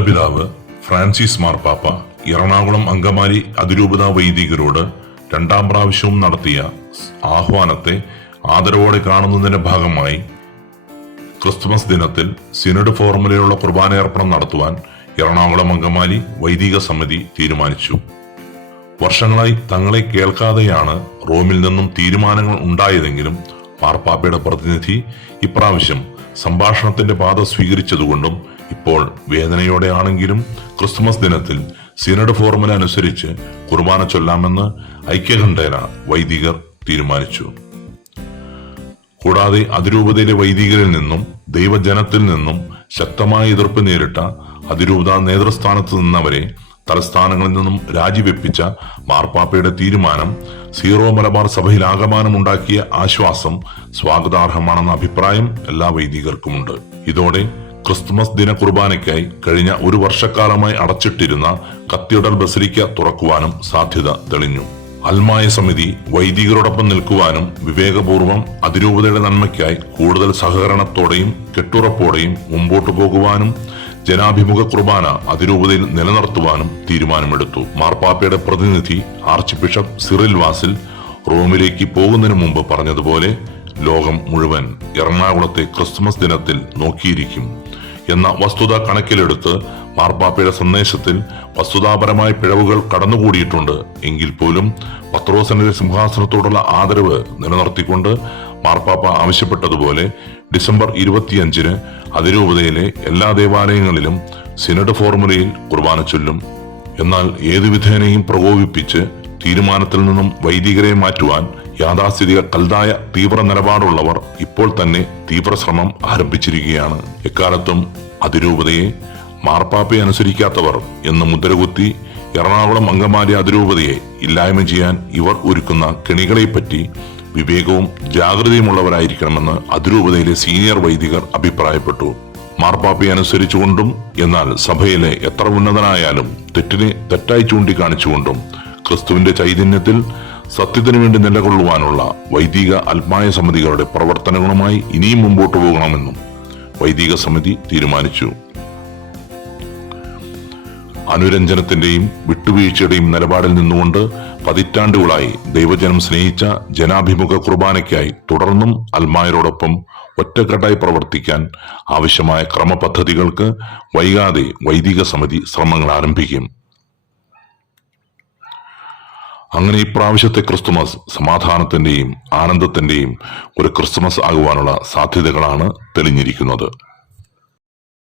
പരിശുദ്ധ പിതാവ് ഫ്രാൻസിസ് മാർപ്പാപ്പ എറണാകുളം അങ്കമാലി അതിരൂപതാ വൈദികരോട് രണ്ടാം പ്രാവശ്യവും നടത്തിയ ആഹ്വാനത്തെ ആദരവോടെ കാണുന്നതിന്റെ ഭാഗമായി ക്രിസ്തുമസ് ദിനത്തിൽ സിനഡ് ഫോർമുലയുള്ള കുർബാനയർപ്പണം നടത്തുവാൻ എറണാകുളം അങ്കമാലി വൈദിക സമിതി തീരുമാനിച്ചു. വർഷങ്ങളായി തങ്ങളെ കേൾക്കാതെയാണ് റോമിൽ നിന്നും തീരുമാനങ്ങൾ ഉണ്ടായതെങ്കിലും മാർപ്പാപ്പയുടെ പ്രതിനിധി ഇപ്രാവശ്യം സംഭാഷണത്തിന്റെ പാത സ്വീകരിച്ചതുകൊണ്ടും ഇപ്പോൾ വേദനയോടെയാണെങ്കിലും ക്രിസ്തുമസ് ദിനത്തിൽ സിനഡ് ഫോർമുല അനുസരിച്ച് കുർബാന ചൊല്ലാമെന്ന് ഐക്യകണ്ഠേന വൈദികർ തീരുമാനിച്ചു. കൂടാതെ അതിരൂപതയിലെ വൈദികരിൽ നിന്നും ദൈവജനത്തിൽ നിന്നും ശക്തമായ എതിർപ്പ് നേരിട്ട അതിരൂപതാ നേതൃസ്ഥാനത്ത് നിന്നവരെ തലസ്ഥാനങ്ങളിൽ നിന്നും രാജിവെപ്പിച്ച മാർപ്പാപ്പയുടെ തീരുമാനം സീറോ മലബാർ സഭയിൽ ആകമാനമുണ്ടാക്കിയ ആശ്വാസം സ്വാഗതാർഹമാണെന്ന അഭിപ്രായം എല്ലാ വൈദികർക്കുമുണ്ട്. ഇതോടെ ക്രിസ്തുമസ് ദിന കുർബാനയ്ക്കായി കഴിഞ്ഞ ഒരു വർഷക്കാലമായി അടച്ചിട്ടിരുന്ന കത്തീഡ്രൽ ബസിലിക്ക തുറക്കുവാനും സാധ്യത തെളിഞ്ഞു. അൽമായ സമിതി വൈദികരോടൊപ്പം നിൽക്കുവാനും വിവേകപൂർവം അതിരൂപതയുടെ നന്മയ്ക്കായി കൂടുതൽ സഹകരണത്തോടെയും കെട്ടുറപ്പോടെയും മുമ്പോട്ടു പോകുവാനും ജനാഭിമുഖ കുർബാന അതിരൂപതയിൽ നിലനിർത്തുവാനും തീരുമാനമെടുത്തു. മാർപ്പാപ്പയുടെ പ്രതിനിധി ആർച്ച് ബിഷപ്പ് സിറിൽ വാസിൽ റോമിലേക്ക് പോകുന്നതിന് മുമ്പ് പറഞ്ഞതുപോലെ ലോകം മുഴുവൻ എറണാകുളത്തെ ക്രിസ്തുമസ് ദിനത്തിൽ നോക്കിയിരിക്കും എന്ന വസ്തുത കണക്കിലെടുത്ത് മാർപ്പാപ്പയുടെ സന്ദേശത്തിൽ വസ്തുതാപരമായ പിഴവുകൾ കടന്നുകൂടിയിട്ടുണ്ട് എങ്കിൽ പോലും പത്രോസിന്റെ സിംഹാസനത്തോടുള്ള ആദരവ് നിലനിർത്തിക്കൊണ്ട് മാർപ്പാപ്പ ആവശ്യപ്പെട്ടതുപോലെ ഡിസംബർ 25 അതിരൂപതയിലെ എല്ലാ ദേവാലയങ്ങളിലും സിനഡ് ഫോർമുലയിൽ കുർബാന ചൊല്ലും. എന്നാൽ ഏതു വിധേനയും പ്രകോപിപ്പിച്ച് തീരുമാനത്തിൽ നിന്നും വൈദികരെ മാറ്റുവാൻ യാഥാസ്ഥിതിക കൽതായ തീവ്ര നിലപാടുള്ളവർ ഇപ്പോൾ തന്നെ തീവ്ര ശ്രമം ആരംഭിച്ചിരിക്കുകയാണ്. എക്കാലത്തും അതിരൂപതയെ മാർപ്പാപ്പയെ അനുസരിക്കാത്തവർ എന്ന് മുദ്രകുത്തി എറണാകുളം അങ്കമാലി അതിരൂപതയെ ഇല്ലായ്മ ചെയ്യാൻ ഇവർ ഒരുക്കുന്ന കെണികളെപ്പറ്റി വിവേകവും ജാഗ്രതയുമുള്ളവരായിരിക്കണമെന്ന് അതിരൂപതയിലെ സീനിയർ വൈദികർ അഭിപ്രായപ്പെട്ടു. മാർപ്പാപ്പയെ അനുസരിച്ചുകൊണ്ടും എന്നാൽ സഭയിലെ എത്ര ഉന്നതനായാലും തെറ്റിനെ തെറ്റായി ചൂണ്ടിക്കാണിച്ചുകൊണ്ടും ക്രിസ്തുവിന്റെ ചൈതന്യത്തിൽ സത്യത്തിനു വേണ്ടി നിലകൊള്ളുവാനുള്ള വൈദിക അൽമായ സമിതികളുടെ പ്രവർത്തനങ്ങളുമായി ഇനിയും മുമ്പോട്ടു പോകണമെന്നും വൈദിക സമിതി തീരുമാനിച്ചു. അനുരഞ്ജനത്തിന്റെയും വിട്ടുവീഴ്ചയുടെയും നിലപാടിൽ നിന്നുകൊണ്ട് പതിറ്റാണ്ടുകളായി ദൈവജനം സ്നേഹിച്ച ജനാഭിമുഖ കുർബാനയ്ക്കായി തുടർന്നും അൽമായരോടൊപ്പം ഒറ്റക്കെട്ടായി പ്രവർത്തിക്കാൻ ആവശ്യമായ ക്രമപദ്ധതികൾക്ക് വൈകാതെ വൈദിക സമിതി ശ്രമങ്ങൾ ആരംഭിക്കും. അങ്ങനെ ഇപ്രാവശ്യത്തെ ക്രിസ്തുമസ് സമാധാനത്തിന്റെയും ആനന്ദത്തിന്റെയും ഒരു ക്രിസ്തുമസ് ആകുവാനുള്ള സാധ്യതകളാണ് തെളിഞ്ഞിരിക്കുന്നത്.